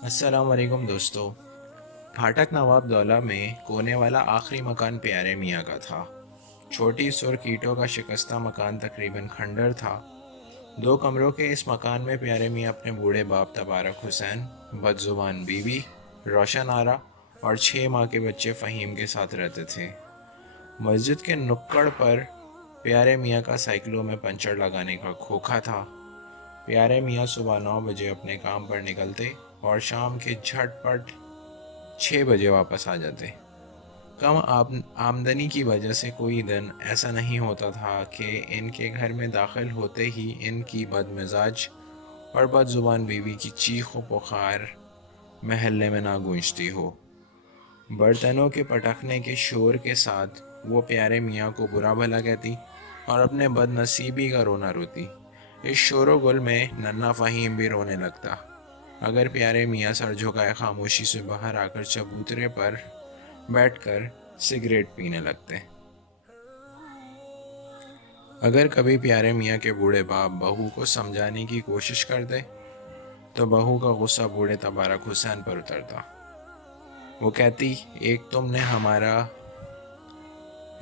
अस्सलाम वालेकुम दोस्तों। फाटक नवाब दौला में कोने वाला आखिरी मकान प्यारे मियाँ का था। छोटी सुर्ख ईंटों का शिकस्ता मकान तकरीबन खंडर था। दो कमरों के इस मकान में प्यारे मियाँ अपने बूढ़े बाप तबारक हुसैन, बदजुबान बीवी रोशन आरा और 6 माह के बच्चे फ़हीम के साथ रहते थे। मस्जिद के नुक्कड़ पर प्यारे मियाँ का साइकिलों में पंचर लगाने का खोखा था। प्यारे मियाँ सुबह 9 बजे अपने काम पर निकलते और शाम के झटपट 6 बजे वापस आ जाते। कम आमदनी की वजह से कोई दिन ऐसा नहीं होता था कि इनके घर में दाखिल होते ही इनकी बदमिजाज और बदजुबान बीवी की चीख व पुकार महल्ले में ना गूंजती हो। बर्तनों के पटकने के शोर के साथ वो प्यारे मियाँ को बुरा भला कहती और अपने बदनसीबी का रोना रोती। इस शोरो गुल में नन्हा फ़हीम भी रोने लगता अगर प्यारे मियाँ सर झुकाए खामोशी से बाहर आकर चबूतरे पर बैठकर सिगरेट पीने लगते। अगर कभी प्यारे मियाँ के बूढ़े बाप बहू को समझाने की कोशिश करते तो बहू का गुस्सा बूढ़े तबारक हुसैन पर उतरता। वो कहती, एक तुमने हमारा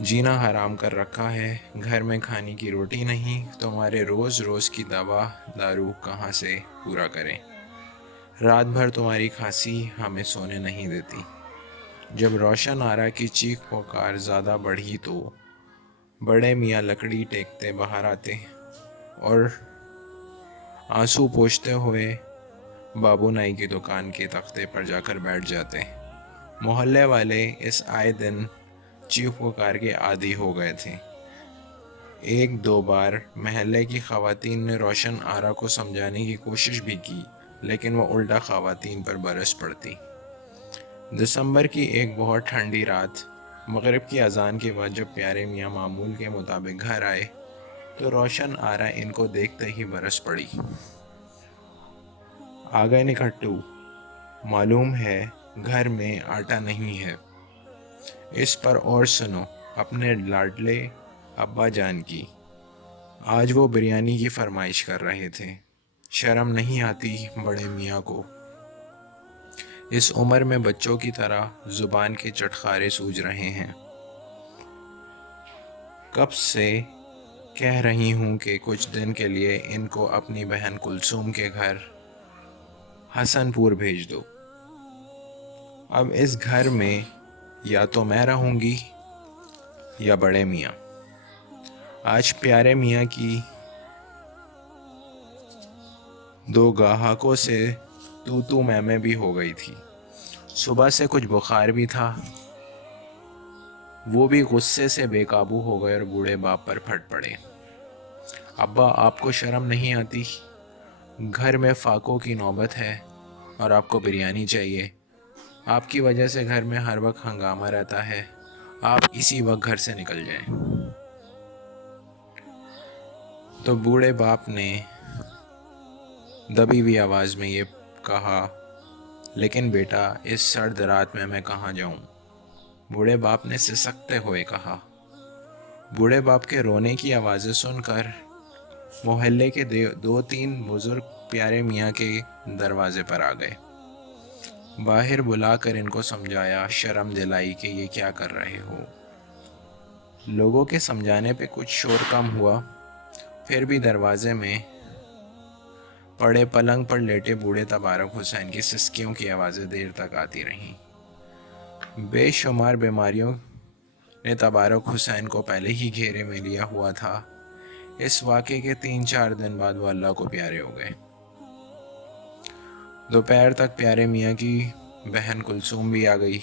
जीना हराम कर रखा है, घर में खाने की रोटी नहीं, तुम्हारे रोज़ रोज़ की दवा दारू कहाँ से पूरा करें। रात भर तुम्हारी खांसी हमें सोने नहीं देती। जब रोशन आरा की चीख पुकार ज़्यादा बढ़ी तो बड़े मियाँ लकड़ी टेकते बाहर आते और आंसू पोंछते हुए बाबू नाई की दुकान के तख्ते पर जाकर बैठ जाते। मोहल्ले वाले इस आए दिन चीख पुकार के आदी हो गए थे। एक दो बार महल्ले की ख़वातीन ने रोशन आरा को समझाने की कोशिश भी की, लेकिन वो उल्टा ख़वातीन पर बरस पड़ती। दिसंबर की एक बहुत ठंडी रात मगरिब की अजान के बाद जब प्यारे मियाँ मामूल के मुताबिक घर आए तो रोशन आरा इनको देखते ही बरस पड़ी। आ गए निकट्टू, मालूम है घर में आटा नहीं है। इस पर और सुनो अपने लाडले अब्बा जान की। आज वो बिरयानी की फरमाइश कर रहे थे। शर्म नहीं आती बड़े मियाँ को। इस उम्र में बच्चों की तरह ज़ुबान के चटखारे सूझ रहे हैं। कब से कह रही हूँ कि कुछ दिन के लिए इनको अपनी बहन कुलसूम के घर हसनपुर भेज दो। अब इस घर में या तो मैं रहूँगी या बड़े मियाँ। आज प्यारे मियाँ की दो गाहकों से तू मैं भी हो गई थी। सुबह से कुछ बुखार भी था। वो भी गुस्से से बेकाबू हो गए और बूढ़े बाप पर फट पड़े। अब्बा, आपको शर्म नहीं आती? घर में फाकों की नौबत है और आपको बिरयानी चाहिए। आपकी वजह से घर में हर वक्त हंगामा रहता है। आप इसी वक्त घर से निकल जाएं। तो बूढ़े बाप ने दबी हुई आवाज़ में ये कहा, लेकिन बेटा इस सर्द रात में मैं कहाँ जाऊँ? बूढ़े बाप ने सिसकते हुए कहा। बूढ़े बाप के रोने की आवाज़ें सुनकर मोहल्ले के दो तीन बुजुर्ग प्यारे मियाँ के दरवाजे पर आ गए। बाहर बुलाकर इनको समझाया, शर्म दिलाई कि ये क्या कर रहे हो। लोगों के समझाने पे कुछ शोर कम हुआ, फिर भी दरवाजे में पड़े पलंग पर लेटे बूढ़े तबारक हुसैन की सिसकियों की आवाज़ें देर तक आती रहीं। बेशुमार बीमारियों ने तबारक हुसैन को पहले ही घेरे में लिया हुआ था। इस वाक़े के 3-4 दिन बाद वो अल्लाह को प्यारे हो गए। दोपहर तक प्यारे मियाँ की बहन कुलसूम भी आ गई।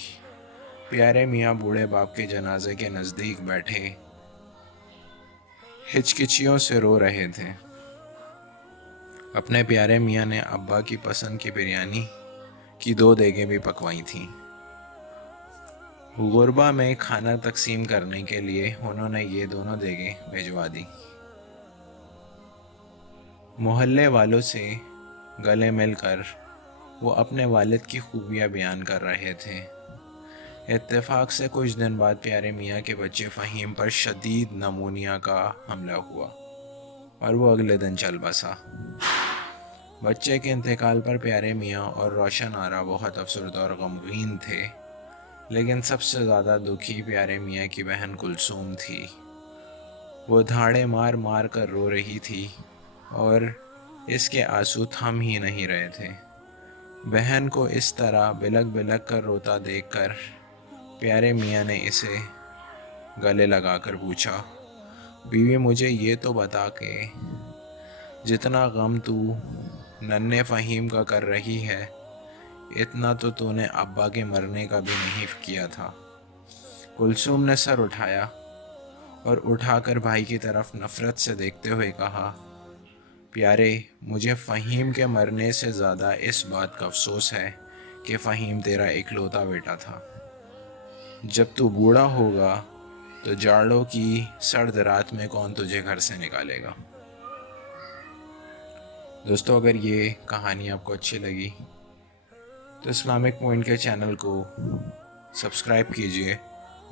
प्यारे मियाँ बूढ़े बाप के जनाजे के नज़दीक बैठे हिचकिचियों से रो रहे थे। अपने प्यारे मियाँ ने अब्बा की पसंद की बिरयानी की 2 देगें भी पकवाई थीं। गुरबा में खाना तकसीम करने के लिए उन्होंने ये दोनों देगें भिजवा दी। मोहल्ले वालों से गले मिलकर वो अपने वालिद की खूबियाँ बयान कर रहे थे। इत्तेफाक से कुछ दिन बाद प्यारे मियाँ के बच्चे फ़हीम पर शदीद नमूनिया का हमला हुआ और वो अगले दिन चल बसा। बच्चे के इंतकाल पर प्यारे मियाँ और रोशन आरा बहुत अफसरदा और गमगीन थे, लेकिन सबसे ज़्यादा दुखी प्यारे मियाँ की बहन कुलसूम थी। वो धाड़े मार मार कर रो रही थी और इसके आंसू थम ही नहीं रहे थे। बहन को इस तरह बिलक बिलक कर रोता देखकर प्यारे मियाँ ने इसे गले लगाकर पूछा, बीवी मुझे ये तो बता के जितना गम तू नन्हे फ़हीम का कर रही है, इतना तो तूने अब्बा के मरने का भी नहीं किया था। कुलसूम ने सर उठाया और उठाकर भाई की तरफ नफ़रत से देखते हुए कहा, प्यारे, मुझे फ़हीम के मरने से ज़्यादा इस बात का अफसोस है कि फ़हीम तेरा इकलौता बेटा था। जब तू बूढ़ा होगा तो जाड़ों की सर्द रात में कौन तुझे घर से निकालेगा। दोस्तों, अगर ये कहानी आपको अच्छी लगी तो इस्लामिक पॉइंट के चैनल को सब्सक्राइब कीजिए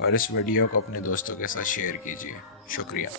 और इस वीडियो को अपने दोस्तों के साथ शेयर कीजिए। शुक्रिया।